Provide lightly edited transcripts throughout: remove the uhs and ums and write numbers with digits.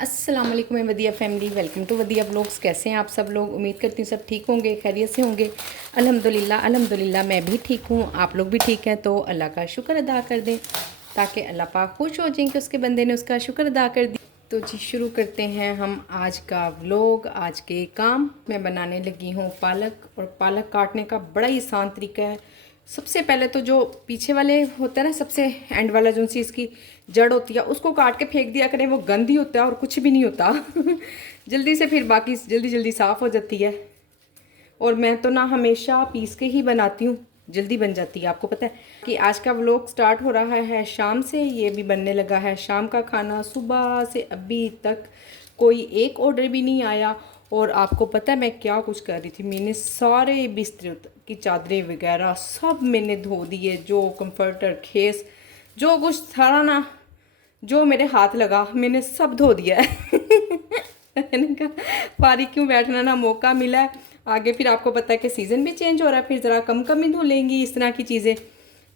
अस्सलाम वालेकुम वदिया family, welcome to वदिया blogs. कैसे हैं आप सब लोग? उम्मीद करती हूँ सब ठीक होंगे, खैरियत से होंगे। अल्हम्दुलिल्लाह मैं भी ठीक हूँ, आप लोग भी ठीक हैं। तो अल्लाह का शुक्र अदा कर दें ताकि अल्लाह पाक खुश हो जाएं कि उसके बंदे ने उसका शुक्र अदा कर दिया। तो जी शुरू करते हैं हम आज का व्लॉग, आज के काम। मैं बनाने लगी हूँ पालक, और पालक काटने का बड़ा ही आसान तरीका है। सबसे पहले तो जो पीछे वाले होता है ना, सबसे एंड वाला जो सी इसकी जड़ होती है, उसको काट के फेंक दिया करें। वो गंदी होता है और कुछ भी नहीं होता जल्दी से फिर बाकी जल्दी जल्दी साफ़ हो जाती है। और मैं तो ना हमेशा पीस के ही बनाती हूँ, जल्दी बन जाती है। आपको पता है कि आज का व्लॉग स्टार्ट हो रहा है शाम से, ये भी बनने लगा है शाम का खाना। सुबह से अभी तक कोई एक ऑर्डर भी नहीं आया। और आपको पता है मैं क्या कुछ कर रही थी? मैंने सारे बिस्तर की चादरें वगैरह सब मैंने धो दिए, जो कंफर्टर खेस जो कुछ था ना, जो मेरे हाथ लगा मैंने सब धो दिया है मैंने कहा फारिग क्यों बैठना, ना मौका मिला है। आगे फिर आपको पता है कि सीज़न भी चेंज हो रहा है, फिर ज़रा कम कम ही धो लेंगी इस तरह की चीज़ें।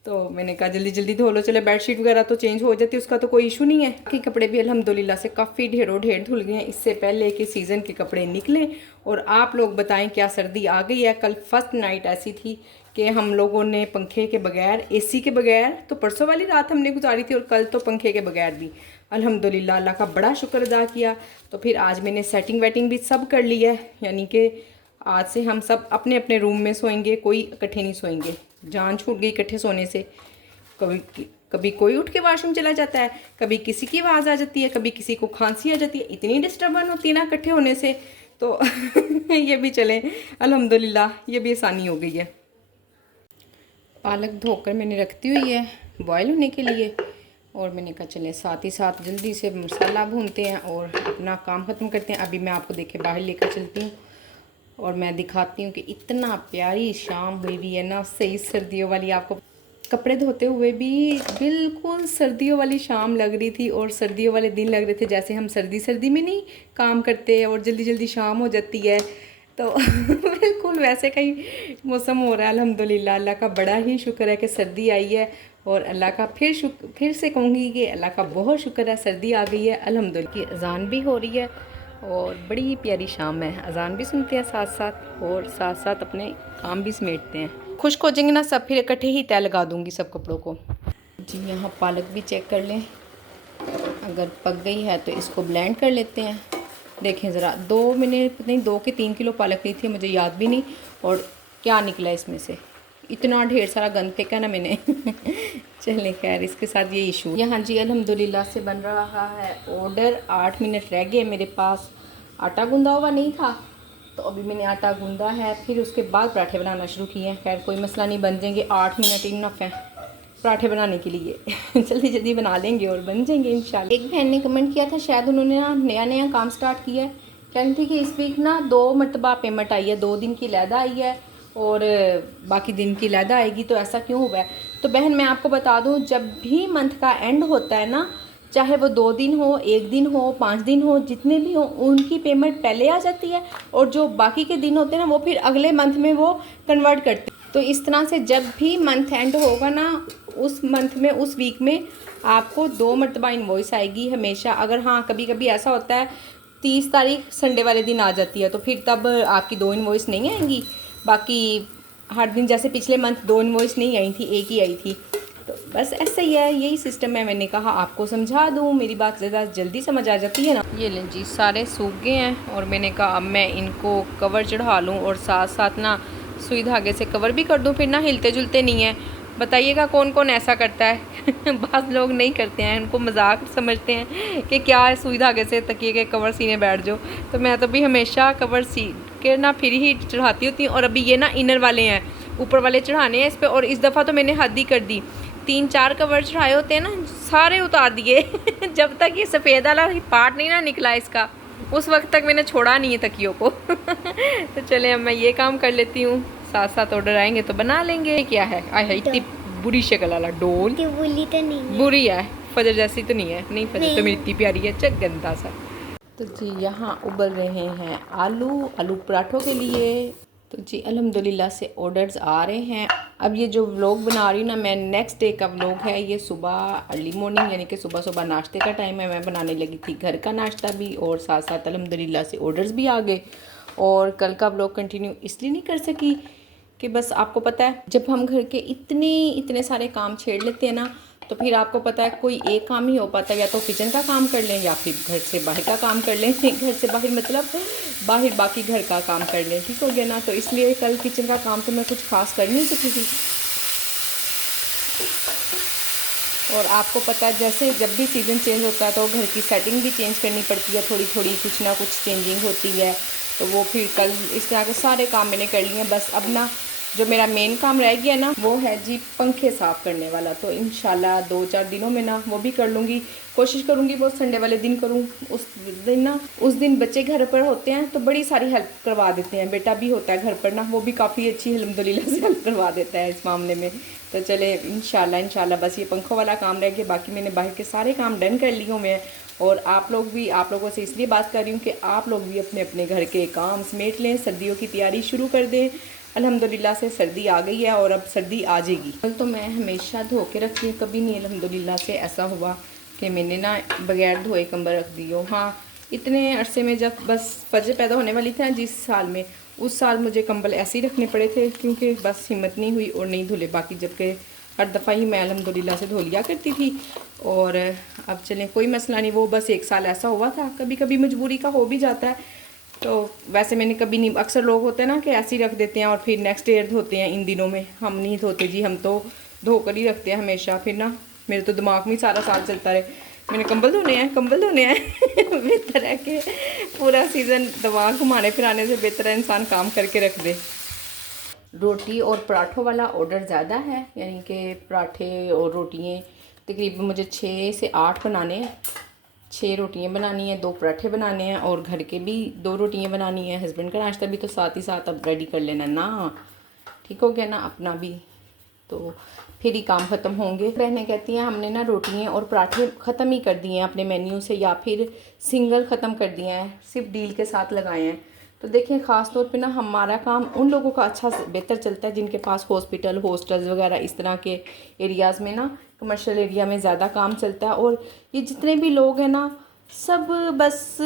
तो मैंने कहा जल्दी जल्दी धो लो। चले बेडशीट वगैरह तो चेंज हो जाती है, उसका तो कोई इशू नहीं है। कि कपड़े भी अल्हम्दुलिल्लाह से काफ़ी ढेरों ढेर धुल गए हैं इससे पहले कि सीज़न के कपड़े निकले। और आप लोग बताएं क्या सर्दी आ गई है? कल फर्स्ट नाइट ऐसी थी कि हम लोगों ने पंखे के बगैर, एसी के बगैर, तो परसों वाली रात हमने गुजारी थी, और कल तो पंखे के बगैर भी अल्हम्दुलिल्लाह अल्लाह का बड़ा शुक्र अदा किया। तो फिर आज मैंने सेटिंग वेटिंग भी सब कर ली है, यानी कि आज से हम सब अपने अपने रूम में सोएंगे, कोई इकट्ठे नहीं सोएंगे। जान छूट गई इकट्ठे सोने से। कभी कभी कोई उठ के वॉशरूम चला जाता है, कभी किसी की आवाज़ आ जाती है, कभी किसी को खांसी आ जाती है। इतनी डिस्टर्बेंस होती है ना इकट्ठे होने से। तो ये भी चले अल्हम्दुलिल्लाह, ये भी आसानी हो गई है। पालक धोकर मैंने रखती हुई है बॉयल होने के लिए। और मैंने कहा चले साथ ही साथ जल्दी से मसाला भूनते हैं और अपना काम ख़त्म करते हैं। अभी मैं आपको देखे बाहर लेकर चलती हूँ और मैं दिखाती हूँ कि इतना प्यारी शाम हुई भी है ना, सही सर्दियों वाली। आपको कपड़े धोते हुए भी बिल्कुल सर्दियों वाली शाम लग रही थी, और सर्दियों वाले दिन लग रहे थे जैसे हम सर्दी सर्दी में नहीं काम करते और जल्दी जल्दी शाम हो जाती है। तो बिल्कुल वैसे का ही मौसम हो रहा है अल्हम्दुलिल्लाह। अल्लाह का बड़ा ही शुक्र है कि सर्दी आई है। और अल्लाह का फिर से कहूँगी कि अल्लाह का बहुत शुक्र है सर्दी आ गई है अल्हम्दुलिल्लाह। की अजान भी हो रही है और बड़ी ही प्यारी शाम है। अजान भी सुनते हैं साथ साथ, और साथ साथ अपने काम भी समेटते हैं। खुश्क हो जाएंगे ना सब, फिर इकट्ठे ही तय लगा दूँगी सब कपड़ों को। जी यहाँ पालक भी चेक कर लें, अगर पक गई है तो इसको ब्लेंड कर लेते हैं। देखें ज़रा, मैंने पता नहीं 2 के 3 किलो पालक ली थी, मुझे याद भी नहीं। और क्या निकला इसमें से, इतना ढेर सारा गंद फेंका ना मैंने चलें खैर, इसके साथ ये इशू। यहाँ जी अल्हम्दुलिल्लाह से बन रहा है ऑर्डर। 8 मिनट रह गए, मेरे पास आटा गूंदा हुआ नहीं था, तो अभी मैंने आटा गूंदा है। फिर उसके बाद पराठे बनाना शुरू किए हैं। खैर कोई मसला नहीं, बन जाएंगे। 8 मिनट इनफ है पराठे बनाने के लिए जल्दी जल्दी बना लेंगे और बन जाएंगे इंशाल्लाह। एक बहन ने कमेंट किया था, शायद उन्होंने ना नया नया काम स्टार्ट किया है। कहती थी कि इस वीक ना 2 मरतबा पेमेंट आई है, 2 दिन की लैदा आई है और बाकी दिन की लैदा आएगी। तो ऐसा क्यों हुआ है? तो बहन मैं आपको बता दूं, जब भी मंथ का एंड होता है ना, चाहे वो 2 दिन हो, 1 दिन हो, 5 दिन हो, जितने भी हो, उनकी पेमेंट पहले आ जाती है, और जो बाकी के दिन होते हैं ना वो फिर अगले मंथ में वो कन्वर्ट करते हैं। तो इस तरह से जब भी मंथ एंड होगा ना, उस मंथ में, उस वीक में आपको 2 मरतबा इनवॉइस आएगी हमेशा। अगर हाँ कभी कभी ऐसा होता है 30 तारीख संडे वाले दिन आ जाती है, तो फिर तब आपकी 2 इनवॉइस नहीं आएंगी। बाकी हर दिन जैसे पिछले मंथ 2 इनवॉइस नहीं आई थी, एक ही आई थी। तो बस ऐसा ही है, यही सिस्टम है। मैंने कहा आपको समझा दूँ, मेरी बात ज़्यादा जल्दी समझ आ जाती है ना। ये लें जी, सारे सूख गए हैं और मैंने कहा अब मैं इनको कवर चढ़ा लूँ और साथ साथ ना सुई धागे से कवर भी कर दूँ, फिर ना हिलते जुलते नहीं है। बताइएगा कौन कौन ऐसा करता है बाज़ लोग नहीं करते हैं, उनको मजाक समझते हैं कि क्या है सुई धागे से तकिए के कवर सीने बैठ जाओ। तो मैं तो भी हमेशा कवर सी के ना फिर ही चढ़ाती होती हूँ। और अभी ये ना इनर वाले हैं, ऊपर वाले चढ़ाने हैं इस पर। और इस दफ़ा तो मैंने हद ही कर दी, 3-4 कवर चढ़ाए होते हैं ना, सारे उतार दिए जब तक ये सफ़ेद वाला पार्ट नहीं ना निकला इसका, उस वक्त तक मैंने छोड़ा नहीं है तकियों को तो चले अब मैं ये काम कर लेती हूँ, साथ साथ ऑर्डर आएंगे तो बना लेंगे। क्या है, आय है इतनी बुरी शक्ल वाला डोल। बुरी तो नहीं है, बुरी है, फजर जैसी तो नहीं है। नहीं फजर तो मेरी इतनी प्यारी है, चक गंदा सा। तो जी यहाँ उबल रहे हैं आलू पराठों के लिए। तो जी अल्हम्दुलिल्लाह से ऑर्डर्स आ रहे हैं अब ये जो व्लॉग बना रही हूँ ना मैं, नेक्स्ट डे का व्लॉग है ये। सुबह अर्ली मॉर्निंग यानी कि सुबह सुबह नाश्ते का टाइम है। मैं बनाने लगी थी घर का नाश्ता भी, और साथ साथ अल्हम्दुलिल्लाह से ऑर्डर्स भी आ गए। और कल का व्लॉग कंटिन्यू इसलिए नहीं कर सकी कि बस आपको पता है जब हम घर के इतने सारे काम छेड़ लेते हैं ना, तो फिर आपको पता है कोई एक काम ही हो पाता है, या तो किचन का काम कर लें या फिर घर से बाहर का काम कर लें। घर से बाहर मतलब बाहर बाकी घर का काम कर लें, ठीक हो गया ना। तो इसलिए कल किचन का काम तो मैं कुछ खास कर नहीं सकी थी। और आपको पता है जैसे जब भी सीज़न चेंज होता है तो घर की सेटिंग भी चेंज करनी पड़ती है, थोड़ी थोड़ी कुछ ना कुछ चेंजिंग होती है। तो वो फिर कल इस तरह के सारे काम मैंने कर लिए हैं। बस अब ना जो मेरा मेन काम रह गया ना वो है जी पंखे साफ़ करने वाला। तो इंशाल्लाह 2-4 दिनों में ना वो भी कर लूँगी। कोशिश करूँगी वो संडे वाले दिन करूँ। उस दिन बच्चे घर पर होते हैं तो बड़ी सारी हेल्प करवा देते हैं। बेटा भी होता है घर पर ना, वो भी काफ़ी अच्छी अल्हम्दुलिल्लाह से हेल्प करवा देता है इस मामले में। तो चले इंशाल्लाह बस ये पंखों वाला काम रह गया, बाकी मैंने बाहर के सारे काम डन कर लिए हुए हैं। और आप लोगों से इसलिए बात कर रही हूँ कि आप लोग भी अपने अपने घर के काम समेट लें, सर्दियों की तैयारी शुरू कर दें। अल्हम्दुलिल्लाह से सर्दी आ गई है और अब सर्दी आ जाएगी। कल तो मैं हमेशा धो के रखती हूँ, कभी नहीं अल्हम्दुलिल्लाह से ऐसा हुआ कि मैंने ना बगैर धोए कंबल रख दी हो। हाँ, इतने अरसे में जब बस फजर पैदा होने वाली थी ना जिस साल में, उस साल मुझे कंबल ऐसे ही रखने पड़े थे क्योंकि बस हिम्मत नहीं हुई और नहीं धुले। बाकी जबकि हर दफ़ा ही मैं अल्हम्दुलिल्लाह से धो लिया करती थी। और अब चलें कोई मसला नहीं, वो बस एक साल ऐसा हुआ था, कभी कभी मजबूरी का हो भी जाता है। तो वैसे मैंने कभी नहीं, अक्सर लोग होते हैं ना कि ऐसे ही रख देते हैं और फिर नेक्स्ट ईयर धोते हैं। इन दिनों में हम नहीं धोते जी, हम तो धो कर ही रखते हैं हमेशा। फिर ना मेरे तो दिमाग में सारा साल चलता रहे मैंने कंबल धोने हैं बेहतर है कि पूरा सीज़न दिमाग घुमाने फिराने से बेहतर है इंसान काम करके रख दे। रोटी और पराठों वाला ऑर्डर ज़्यादा है, यानी कि पराठे और रोटियाँ तकरीबन मुझे 6 से 8 बनाने हैं। 6 रोटियाँ बनानी है, 2 पराठे बनाने हैं और घर के भी 2 रोटियाँ बनानी है। हस्बैंड का नाश्ता भी तो साथ ही साथ अब रेडी कर लेना ना, ठीक हो गया ना, अपना भी तो फिर ही काम ख़त्म होंगे। बहनें कहती हैं हमने ना रोटियाँ और पराठे ख़त्म ही कर दिए हैं अपने मेन्यू से, या फिर सिंगल ख़त्म कर दिए हैं, सिर्फ डील के साथ लगाए हैं। तो देखिए ख़ास तौर पे ना हमारा काम उन लोगों का अच्छा बेहतर चलता है जिनके पास हॉस्पिटल हॉस्टल्स वगैरह इस तरह के एरियाज़ में ना, कमर्शियल एरिया में ज़्यादा काम चलता है। और ये जितने भी लोग हैं ना सब बस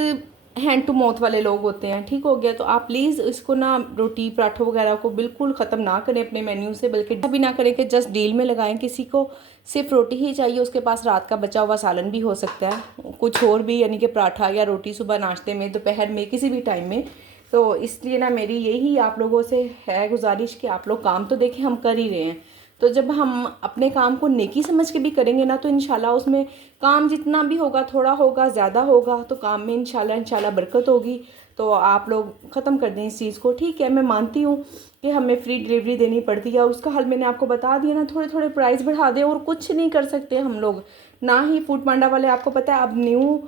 हैंड टू माउथ वाले लोग होते हैं, ठीक हो गया। तो आप प्लीज़ इसको ना रोटी पराठों वगैरह को बिल्कुल ख़त्म ना करें अपने मेन्यू से, बल्कि भी ना करें कि जस्ट डील में लगाएं। किसी को सिर्फ रोटी ही चाहिए, उसके पास रात का बचा हुआ सालन भी हो सकता है, कुछ और भी, यानी कि पराठा या रोटी सुबह नाश्ते में, दोपहर में, किसी भी टाइम में। तो इसलिए ना मेरी यही आप लोगों से है गुजारिश कि आप लोग काम तो देखें हम कर ही रहे हैं। तो जब हम अपने काम को नेकी समझ के भी करेंगे ना तो इंशाल्लाह उसमें काम जितना भी होगा, थोड़ा होगा ज़्यादा होगा, तो काम में इंशाल्लाह बरकत होगी। तो आप लोग ख़त्म कर दें इस चीज़ को, ठीक है। मैं मानती हूँ कि हमें फ्री डिलीवरी देनी पड़ती है और उसका हल मैंने आपको बता दिया ना, थोड़े थोड़े प्राइस बढ़ा दें और कुछ नहीं कर सकते हम लोग ना ही। फूड पांडा वाले आपको पता है अब न्यू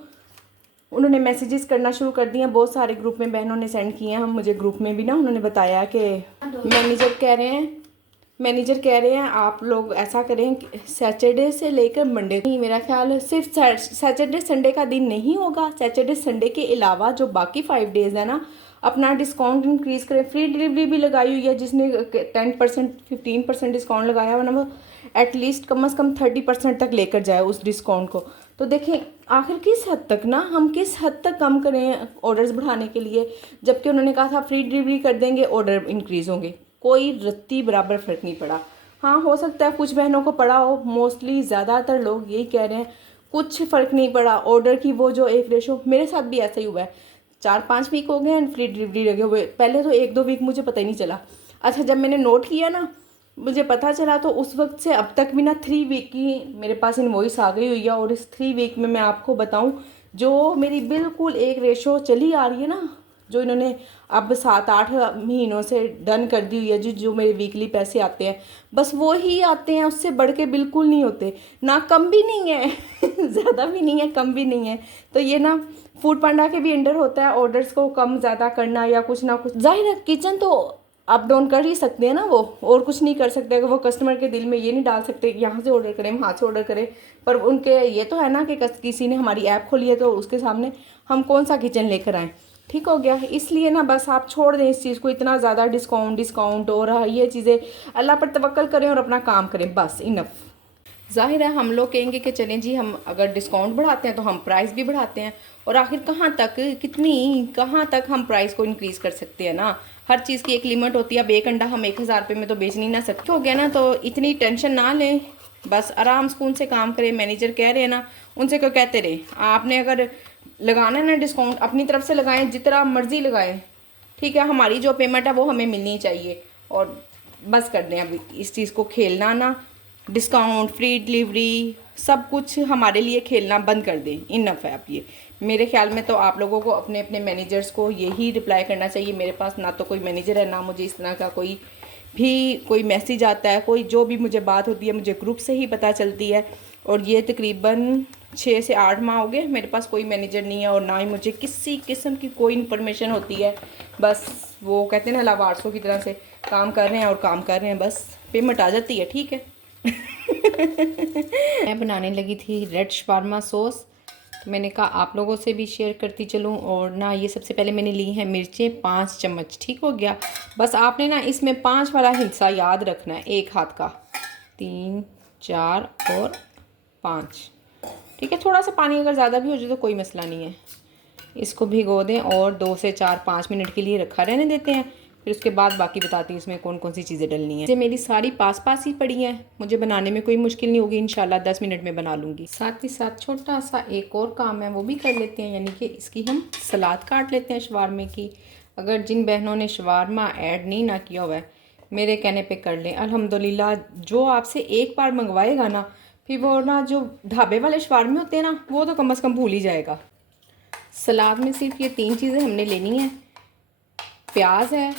उन्होंने मैसेजेस करना शुरू कर दिए हैं, बहुत सारे ग्रुप में बहनों ने सेंड किए हैं, हम मुझे ग्रुप में भी ना उन्होंने बताया कि मैनेजर कह रहे हैं आप लोग ऐसा करें कि सैटरडे से लेकर मंडे, नहीं मेरा ख्याल सिर्फ सैटरडे संडे का दिन नहीं होगा, सैटरडे संडे के अलावा जो बाकी 5 डेज़ है ना अपना डिस्काउंट इंक्रीज़ करें। फ्री डिलीवरी भी लगाई हुई है, जिसने 10% 15% डिस्काउंट लगाया हुआ ना वो एटलीस्ट कम से कम 30% तक लेकर जाए उस डिस्काउंट को। तो देखें आखिर किस हद तक ना हम किस हद तक कम करें ऑर्डर्स बढ़ाने के लिए, जबकि उन्होंने कहा था फ्री डिलीवरी कर देंगे ऑर्डर इंक्रीज़ होंगे। कोई रत्ती बराबर फ़र्क नहीं पड़ा। हाँ हो सकता है कुछ बहनों को पड़ा हो, मोस्टली ज़्यादातर लोग यही कह रहे हैं कुछ फ़र्क नहीं पड़ा ऑर्डर की, वो जो एक रेशो, मेरे साथ भी ऐसा ही हुआ है। 4-5 वीक हो गए हैं फ्री डिलीवरी लगे हुए, पहले तो 1-2 वीक मुझे पता ही नहीं चला। अच्छा जब मैंने नोट किया ना मुझे पता चला, तो उस वक्त से अब तक भी ना 3 वीक की मेरे पास इनवॉइस आ गई हुई है। और इस 3 वीक में मैं आपको बताऊं जो मेरी बिल्कुल एक रेशो चली आ रही है ना, जो इन्होंने अब 7-8 महीनों से डन कर दी हुई है, जो मेरे वीकली पैसे आते हैं बस वो ही आते हैं, उससे बढ़ के बिल्कुल नहीं होते, ना कम भी नहीं है ज़्यादा भी नहीं है कम भी नहीं है। तो ये ना फूड पांडा के भी अंडर होता है ऑर्डर्स को कम ज़्यादा करना या कुछ ना कुछ। जाहिर है किचन तो अप डाउन कर ही सकते हैं ना, वो और कुछ नहीं कर सकते। वो कस्टमर के दिल में ये नहीं डाल सकते यहाँ से ऑर्डर करें वहाँ से ऑर्डर करें, पर उनके ये तो है ना कि किसी ने हमारी ऐप खोली है तो उसके सामने हम कौन सा किचन लेकर आएँ, ठीक हो गया। इसलिए ना बस आप छोड़ दें इस चीज़ को, इतना ज़्यादा डिस्काउंट और ये चीज़ें, अल्लाह पर तवक्कल करें और अपना काम करें, बस इनफ। ज़ाहिर है हम लोग कहेंगे कि चलें जी, हम अगर डिस्काउंट बढ़ाते हैं तो हम प्राइस भी बढ़ाते हैं, और आखिर कहाँ तक हम प्राइस को इंक्रीज़ कर सकते हैं ना। हर चीज़ की एक लिमिट होती है। अब एक अंडा हम 1000 रुपये में तो बेच नहीं ना सकते, हो गया ना। तो इतनी टेंशन ना लें, बस आराम सुकून से काम करें। मैनेजर कह रहे हैं ना, उनसे क्यों कहते रहे। आपने अगर लगाना है ना डिस्काउंट, अपनी तरफ से लगाएं, जितना मर्जी लगाएं, ठीक है। हमारी जो पेमेंट है वो हमें मिलनी चाहिए, और बस कर दें अब इस चीज़ को खेलना ना। डिस्काउंट, फ्री डिलीवरी, सब कुछ हमारे लिए खेलना बंद कर दें, इनफ है अब ये। मेरे ख्याल में तो आप लोगों को अपने अपने मैनेजर्स को यही रिप्लाई करना चाहिए। मेरे पास ना तो कोई मैनेजर है, ना मुझे इस तरह का कोई मैसेज आता है। कोई जो भी मुझे बात होती है मुझे ग्रुप से ही पता चलती है, और ये तकरीबन 6 से 8 माह हो गए मेरे पास कोई मैनेजर नहीं है, और ना ही मुझे किसी किस्म की कोई इन्फॉर्मेशन होती है। बस वो कहते हैं ना, लावारसों की तरह से काम कर रहे हैं और काम कर रहे हैं, बस पेमेंट आ जाती है, ठीक है। मैं बनाने लगी थी रेड शवारमा सॉस, तो मैंने कहा आप लोगों से भी शेयर करती चलूँ। और ना ये सबसे पहले मैंने ली हैं मिर्चें 5 चम्मच, ठीक हो गया। बस आपने ना इसमें 5 वाला हिस्सा याद रखना है, एक हाथ का, 3, 4 और 5, ठीक है। थोड़ा सा पानी अगर ज़्यादा भी हो जाए तो कोई मसला नहीं है। इसको भिगो दें और 2 से 4-5 मिनट के लिए रखा रहने देते हैं। फिर उसके बाद बाकी बताती हूँ इसमें कौन कौन सी चीज़ें डलनी है। ये मेरी सारी पास ही पड़ी हैं, मुझे बनाने में कोई मुश्किल नहीं होगी, इंशाल्लाह 10 मिनट में बना लूँगी। साथ ही साथ छोटा सा एक और काम है, वो भी कर लेते हैं, यानी कि इसकी हम सलाद काट लेते हैं शवारमे की। अगर जिन बहनों ने शवारमा ऐड नहीं ना किया हुआ है, मेरे कहने पर कर लें। अल्हम्दुलिल्लाह जो आपसे एक बार मंगवाएगा ना, फिर वो ना जो ढाबे वाले शवारमे होते हैं ना, वो तो कम से कम भूल ही जाएगा। सलाद में सिर्फ ये 3 चीज़ें हमने लेनी है, प्याज है,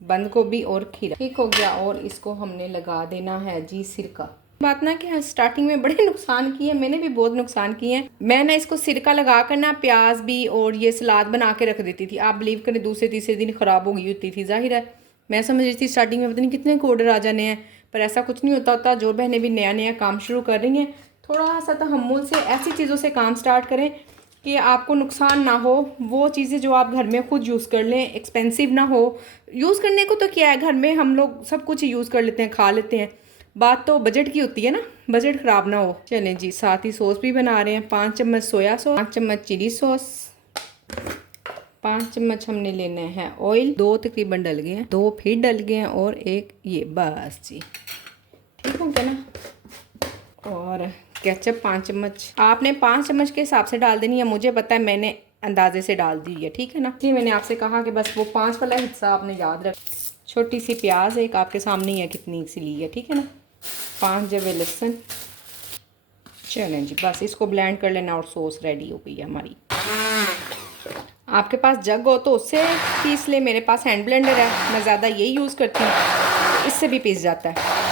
बंद गोभी और खीरा, ठीक हो गया। और इसको हमने लगा देना है जी सिरका। बात ना कि स्टार्टिंग में बड़े नुकसान किए, मैंने भी बहुत नुकसान किए हैं। मैं ना इसको सिरका लगा कर ना प्याज भी और ये सलाद बना के रख देती थी। आप बिलीव करें दूसरे तीसरे दिन ख़राब हो गई होती थी। जाहिर है मैं समझ रही थी स्टार्टिंग में पता नहीं कितने ऑर्डर आ जाने हैं, पर ऐसा कुछ नहीं होता। जो बहनें भी नया नया काम शुरू कर रही हैं, थोड़ा सा तहम्मुल से ऐसी चीज़ों से काम स्टार्ट करें कि आपको नुकसान ना हो। वो चीज़ें जो आप घर में खुद यूज़ कर लें, एक्सपेंसिव ना हो। यूज़ करने को तो क्या है, घर में हम लोग सब कुछ यूज़ कर लेते हैं, खा लेते हैं। बात तो बजट की होती है ना, बजट ख़राब ना हो। चलें जी, साथ ही सॉस भी बना रहे हैं। 5 चम्मच सोया सॉस, 5 चम्मच चिली सॉस, 5 चम्मच हमने लेना है ऑयल। 2 तकरीबन डल गए हैं, 2 फिर डल गए हैं, और एक ये, बस जी ठीक हो गया ना। और केचप 5 चम्मच, आपने 5 चम्मच के हिसाब से डाल देनी है। मुझे पता है मैंने अंदाजे से डाल दी है, ठीक है ना जी। मैंने आपसे कहा कि बस वो 5 वाला हिस्सा आपने याद रख। छोटी सी प्याज एक आपके सामने ही है कितनी सी ली है, ठीक है ना। 5 जवे लहसुन। चलें जी, बस इसको ब्लेंड कर लेना और सॉस रेडी हो गई है हमारी। आपके पास जग हो तो उससे पीस ले, मेरे पास हैंड ब्लेंडर है, मैं ज़्यादा यही यूज़ करती हूँ, इससे भी पीस जाता है।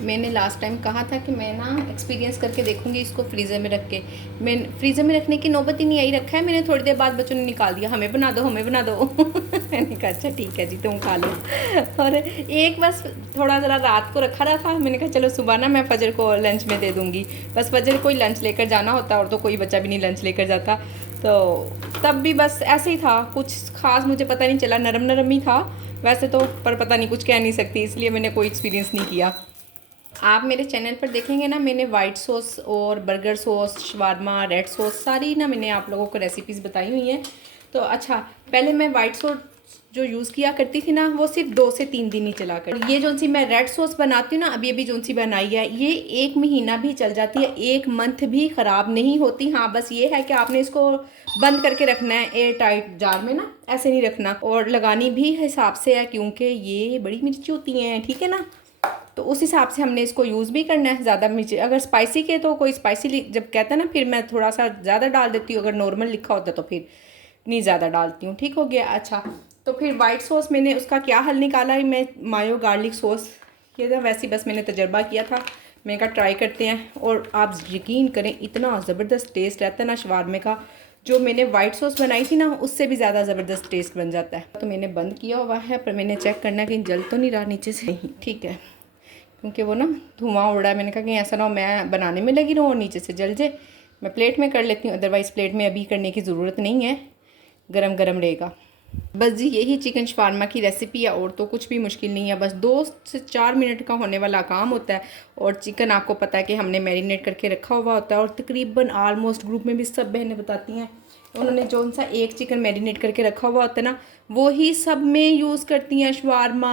मैंने लास्ट टाइम कहा था कि मैं ना एक्सपीरियंस करके देखूंगी इसको फ्रीज़र में रख के। मैं फ्रीज़र में रखने की नौबत ही नहीं आई, रखा है मैंने। थोड़ी देर बाद बच्चों ने निकाल दिया, हमें बना दो हमें बना दो। मैंने कहा अच्छा ठीक है जी तुम खा लो। और एक बस थोड़ा ज़रा रात को रखा था, मैंने कहा चलो सुबह ना मैं फजर को लंच में दे दूँगी। बस फजर कोई लंच लेकर जाना होता, और तो कोई बच्चा भी नहीं लंच लेकर जाता, तो तब भी बस ऐसे ही था, कुछ ख़ास मुझे पता नहीं चला। नरम नरम ही था वैसे तो, पर पता नहीं, कुछ कह नहीं सकती, इसलिए मैंने कोई एक्सपीरियंस नहीं किया। आप मेरे चैनल पर देखेंगे ना, मैंने वाइट सॉस और burger sauce, shawarma, red sauce, सारी ना मैंने आप लोगों को रेसिपीज़ बताई हुई हैं। तो अच्छा, पहले मैं वाइट सॉस जो यूज़ किया करती थी ना, वो सिर्फ 2 से 3 दिन ही चला कर। ये जो सी मैं रेड सॉस बनाती हूँ ना, अभी जो सी बनाई है, ये 1 महीना भी चल जाती है, 1 मंथ भी ख़राब नहीं होती। हाँ बस ये है कि आपने इसको बंद करके रखना है एयर टाइट जार में ना, ऐसे नहीं रखना। और लगानी भी हिसाब से है, क्योंकि ये बड़ी मिर्ची होती हैं, ठीक है ना। तो उस हिसाब से हमने इसको यूज़ भी करना है। ज़्यादा मिर्ची अगर स्पाइसी के, तो कोई स्पाइसी जब कहता है ना, फिर मैं थोड़ा सा ज़्यादा डाल देती हूँ। अगर नॉर्मल लिखा होता तो फिर नहीं ज़्यादा डालती हूँ, ठीक हो गया। अच्छा, तो फिर वाइट सॉस मैंने उसका क्या हल निकाला है, मैं मायो गार्लिक सॉस किया था। वैसे बस मैंने तजर्बा किया था, मैंने कहा ट्राई करते हैं। और आप यकीन करें इतना ज़बरदस्त टेस्ट रहता है ना शवारमे का, जो मैंने वाइट सॉस बनाई थी ना, उससे भी ज़्यादा ज़बरदस्त टेस्ट बन जाता है। तो मैंने बंद किया हुआ है, पर मैंने चेक करना कि जल तो नहीं रहा नीचे से, नहीं ठीक है, क्योंकि वो ना धुआं उड़ रहा है। मैंने कहा कि ऐसा ना हो मैं बनाने में लगी रहूँ और नीचे से जल जाए। मैं प्लेट में कर लेती हूँ, अदरवाइज़ प्लेट में अभी करने की ज़रूरत नहीं है। गरम गरम रहेगा। बस जी यही चिकन शवारमा की रेसिपी है, और तो कुछ भी मुश्किल नहीं है, बस 2 से 4 मिनट का होने वाला काम होता है। और चिकन आपको पता है कि हमने मैरिनेट करके रखा हुआ होता है, और तकरीबन आलमोस्ट ग्रुप में भी सब बहनें बताती हैं उन्होंने जो सा एक चिकन मैरिनेट करके रखा हुआ होता है ना, वो ही सब में यूज़ करती हैं। शवारमा,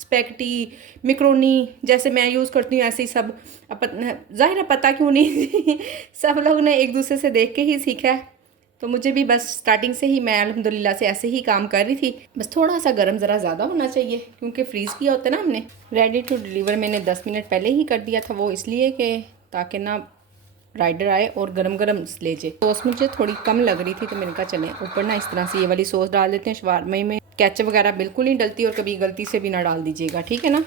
स्पेगेटी, मैक्रोनी जैसे मैं यूज़ करती हूँ ऐसे ही सब। ज़ाहिर है पता क्यों नहीं सब लोग ने एक दूसरे से देख के ही सीखा है, तो मुझे भी बस स्टार्टिंग से ही मैं अल्हम्दुलिल्लाह से ऐसे ही काम कर रही थी। बस थोड़ा सा गर्म ज़रा ज़्यादा होना चाहिए क्योंकि फ्रीज़ किया होता है ना हमने। रेडी टू डिलीवर मैंने 10 मिनट पहले ही कर दिया था, वो इसलिए कि ताकि ना राइडर आए और गरम गरम ले जाए। सॉस मुझे थोड़ी कम लग रही थी, तो मैंने कहा चलें ऊपर ना इस तरह से ये वाली सॉस डाल देते हैं। शवारमे में केचप वगैरह बिल्कुल नहीं डलती, और कभी गलती से भी ना डाल दीजिएगा, ठीक है ना।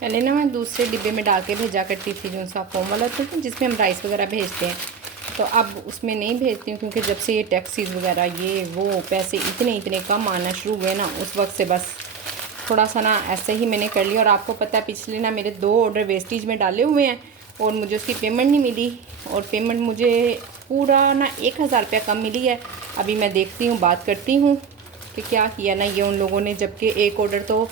पहले ना मैं दूसरे डिब्बे में डाल के भेजा करती थी, जो सा फोम वाला था जिसमें हम राइस वगैरह भेजते हैं, तो अब उसमें नहीं भेजती हूँ क्योंकि जब से ये टैक्सीज़ वगैरह ये वो पैसे इतने इतने कम आना शुरू हुए ना, उस वक्त से बस थोड़ा सा ना ऐसे ही मैंने कर लिया। और आपको पता है पिछले ना मेरे 2 ऑर्डर वेस्टेज में डाले हुए हैं और मुझे उसकी पेमेंट नहीं मिली, और पेमेंट मुझे पूरा ना 1000 रुपया कम मिली है। अभी मैं देखती हूँ, बात करती हूँ कि क्या किया ना ये उन लोगों ने, जबकि एक ऑर्डर तो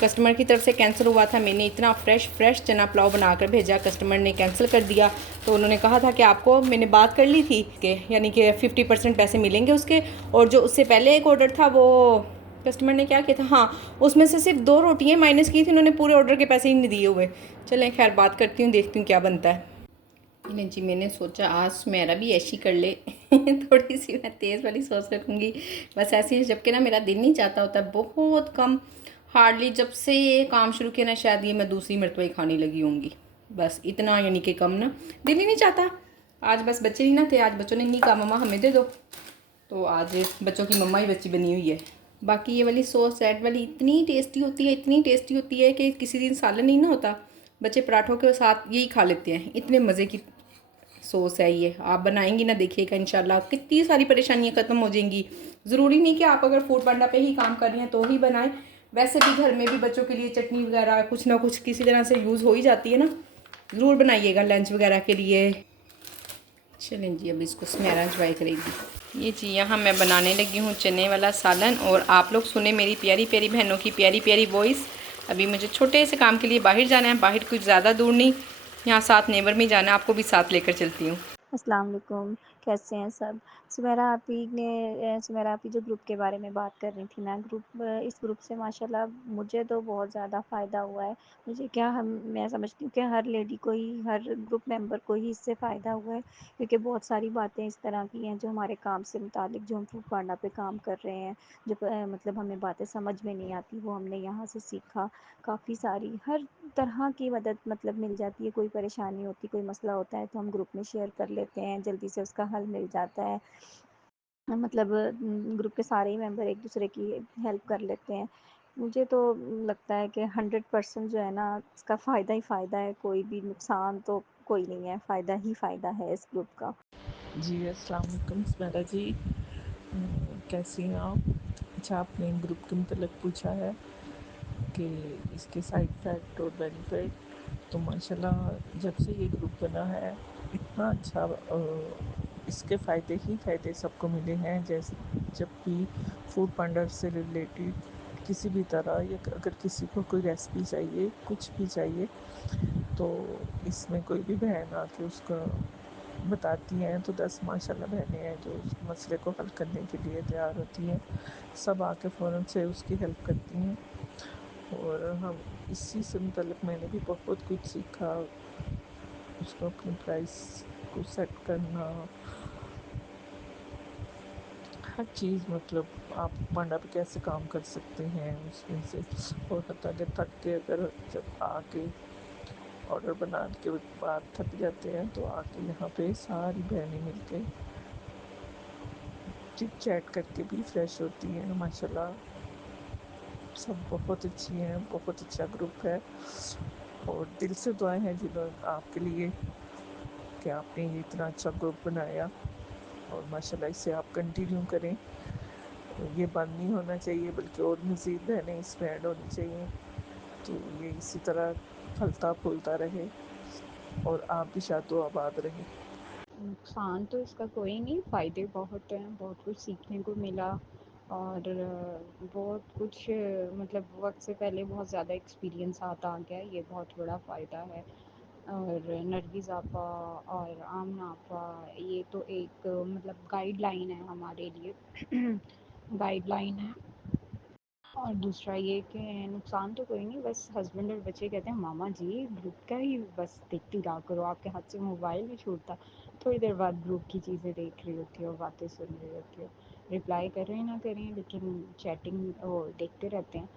कस्टमर की तरफ से कैंसिल हुआ था। मैंने इतना फ्रेश चना पुलाव बनाकर भेजा, कस्टमर ने कैंसिल कर दिया। तो उन्होंने कहा था कि आपको, मैंने बात कर ली थी कि यानी कि 50% पैसे मिलेंगे उसके। और जो उससे पहले एक ऑर्डर था वो कस्टमर ने क्या किया था, हाँ उसमें से सिर्फ 2 रोटियाँ माइनस की थी उन्होंने, पूरे ऑर्डर के पैसे ही नहीं दिए हुए। चलें खैर बात करती हूँ, देखती हूँ क्या बनता है। नहीं जी मैंने सोचा आज मेरा भी ऐसी कर ले थोड़ी सी मैं तेज़ वाली सॉस रखूँगी, बस ऐसे ही, जबकि ना मेरा दिल नहीं चाहता होता, बहुत कम, हार्डली जब से ये काम शुरू किया ना शायद ये मैं दूसरी मरतबा ही खाने लगी होंगी, बस इतना यानी कि कम ना, दिल ही नहीं चाहता। आज बस बच्चे ही ना थे, आज बच्चों ने नहीं कहा मम्मा हमें दे दो, तो आज बच्चों की मम्मा ही बच्ची बनी हुई है। बाकी ये वाली सॉस रेड वाली इतनी टेस्टी होती है, इतनी टेस्टी होती है कि किसी दिन सालन नहीं ना होता, बच्चे पराठों के साथ यही खा लेते हैं, इतने मज़े की सॉस है ये। आप बनाएंगी ना देखिएगा इंशाल्लाह कितनी सारी परेशानियां ख़त्म हो जाएंगी। ज़रूरी नहीं कि आप अगर फूड पांडा पे ही काम कर रही हैं तो ही बनाएं, वैसे भी घर में भी बच्चों के लिए चटनी वगैरह कुछ ना कुछ किसी तरह से यूज़ हो ही जाती है ना, ज़रूर बनाइएगा लंच वगैरह के लिए। चलें जी अब इसको स्मेरा इंजॉय करेगी। ये जी यहाँ मैं बनाने लगी हूँ चने वाला सालन, और आप लोग सुने मेरी प्यारी प्यारी बहनों की प्यारी प्यारी वॉइस। अभी मुझे छोटे से काम के लिए बाहर जाना है, बाहर कुछ ज़्यादा दूर नहीं, यहाँ साथ नेबर में जाना है, आपको भी साथ लेकर चलती हूँ। अस्सलाम वालेकुम, कैसे हैं सब? सुमेरा आपी जो ग्रुप के बारे में बात कर रही थी ना, इस ग्रुप से माशाल्लाह मुझे तो बहुत ज़्यादा फ़ायदा हुआ है। मुझे क्या हम मैं समझती हूँ कि हर लेडी को ही, हर ग्रुप मेंबर को ही इससे फ़ायदा हुआ है, क्योंकि बहुत सारी बातें इस तरह की हैं जो हमारे काम से मुतालिक, जो हम फूड पांडा पे काम कर रहे हैं, जो मतलब हमें बातें समझ में नहीं आती, वो हमने यहाँ से सीखा। काफ़ी सारी हर तरह की मदद मतलब मिल जाती है, कोई परेशानी होती, कोई मसला होता है तो हम ग्रुप में शेयर कर लेते हैं, जल्दी से उसका हल मिल जाता है। मतलब ग्रुप के सारे ही मेंबर एक दूसरे की हेल्प कर लेते हैं। मुझे तो लगता है कि 100% जो है ना, इसका फ़ायदा ही फ़ायदा है, कोई भी नुकसान तो कोई नहीं है, फ़ायदा ही फ़ायदा है इस ग्रुप का। जी अस्सलाम वालेकुम सुमेरा जी, कैसी हैं आप? अच्छा आपने ग्रुप के मतलब पूछा है कि इसके साइड इफ़ेक्ट और बेनिफिट, तो माशाल्लाह जब से ये ग्रुप बना है इतना अच्छा इसके फ़ायदे ही फ़ायदे सबको मिले हैं। जैसे जब भी फूड पांडा से रिलेटेड किसी भी तरह, या अगर किसी को कोई रेसिपी चाहिए, कुछ भी चाहिए, तो इसमें कोई भी बहन आके उसका बताती हैं, तो 10 माशाल्लाह बहनें हैं जो उस मसले को हल करने के लिए तैयार होती हैं। सब आके फ़ौरन से उसकी हेल्प करती हैं, और हम इसी से मुतल्लिक़ मैंने भी बहुत कुछ सीखा। उसको अपनी प्राइस को सेट करना, हर चीज़, मतलब आप पांडा पे कैसे काम कर सकते हैं उसमें से। और हत्ता कि थक के अगर जब आके ऑर्डर बनाने के बाद थक जाते हैं, तो आके यहाँ पे सारी बहनें मिलके चिट चैट करके भी फ्रेश होती हैं। माशाल्लाह सब बहुत अच्छी हैं, बहुत अच्छा ग्रुप है, और दिल से दुआएं हैं जिन्होंने आपके लिए कि आपने ये इतना अच्छा ग्रुप बनाया, और माशाल्लाह इसे आप कंटिन्यू करें। ये बंद नहीं होना चाहिए, बल्कि और मज़ीद बहनें इसमें ऐड होनी चाहिए, तो ये इसी तरह फलता फूलता रहे और आप भी शादो आबाद रहें। नुकसान तो इसका कोई नहीं, फ़ायदे बहुत हैं, बहुत कुछ सीखने को मिला और बहुत कुछ मतलब वक़्त से पहले बहुत ज़्यादा एक्सपीरियंस आता आ गया, ये बहुत बड़ा फ़ायदा है। और नरगिस आपा और आमना आपा, ये तो एक मतलब गाइडलाइन है हमारे लिए गाइडलाइन है। और दूसरा ये कि नुकसान तो कोई नहीं, बस हस्बैंड और बच्चे कहते हैं मामा जी ग्रुप का ही बस देखती रहा करो, आपके हाथ से मोबाइल नहीं छूटता। थोड़ी देर बाद ग्रुप की चीज़ें देख रही होती हो, बातें सुन रही होती हो, रिप्लाई करें ना करें लेकिन चैटिंग वो देखते रहते हैं।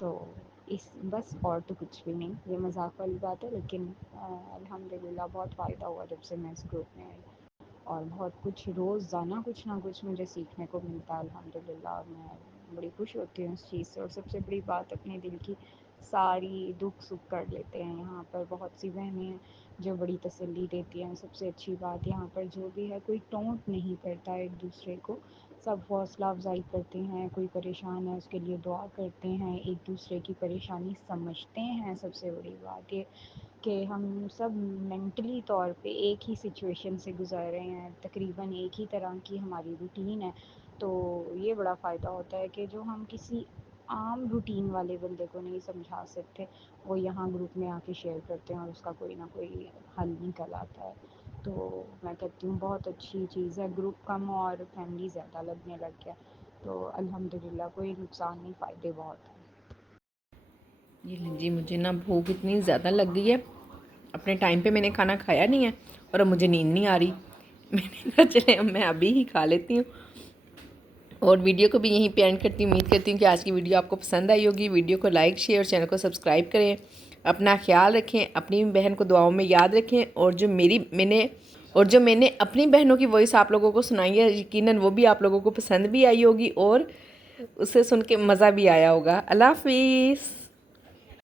तो इस बस और तो कुछ भी नहीं, ये मजाक वाली बात है लेकिन अल्हम्दुलिल्लाह बहुत फ़ायदा हुआ जब से मैं इस ग्रुप में आई। और बहुत कुछ रोज़ाना कुछ ना कुछ मुझे सीखने को मिलता है अल्हम्दुलिल्लाह, और मैं बड़ी खुश होती हूँ इस चीज़ से। और सबसे बड़ी बात, अपने दिल की सारी दुख सुख कर लेते हैं यहाँ पर। बहुत सी बहनें हैं जो बड़ी तसल्ली देती हैं। सबसे अच्छी बात यहाँ पर जो भी है, कोई टोंट नहीं करता एक दूसरे को, सब हौसला अफजाई करते हैं। कोई परेशान है उसके लिए दुआ करते हैं, एक दूसरे की परेशानी समझते हैं। सबसे बड़ी बात ये कि हम सब मेंटली तौर पे एक ही सिचुएशन से गुज़र रहे हैं, तकरीबन एक ही तरह की हमारी रूटीन है। तो ये बड़ा फ़ायदा होता है कि जो हम किसी आम रूटीन वाले बंदे को नहीं समझा सकते, वो यहाँ ग्रुप में आके शेयर करते हैं और उसका कोई ना कोई हल निकल आता है। तो मैं कहती हूँ बहुत अच्छी चीज़ है, ग्रुप कम और फैमिली ज़्यादा लगने लग गया। तो अल्हम्दुलिल्लाह कोई नुकसान नहीं, फ़ायदे बहुत हैं। ये लीजिए, मुझे ना भूख इतनी ज़्यादा लग गई है, अपने टाइम पे मैंने खाना खाया नहीं है और अब मुझे नींद नहीं आ रही। मैंने कहा चले अब मैं अभी ही खा लेती हूँ और वीडियो को भी यहीं पे एंड करती हूँ। उम्मीद करती हूँ कि आज की वीडियो आपको पसंद आई होगी। वीडियो को लाइक शेयर और चैनल को सब्सक्राइब करें। अपना ख्याल रखें, अपनी बहन को दुआओं में याद रखें। और जो मैंने अपनी बहनों की वॉइस आप लोगों को सुनाई है, यकीनन वो भी आप लोगों को पसंद भी आई होगी और उसे सुन के मज़ा भी आया होगा। अल्लाह हाफिज़।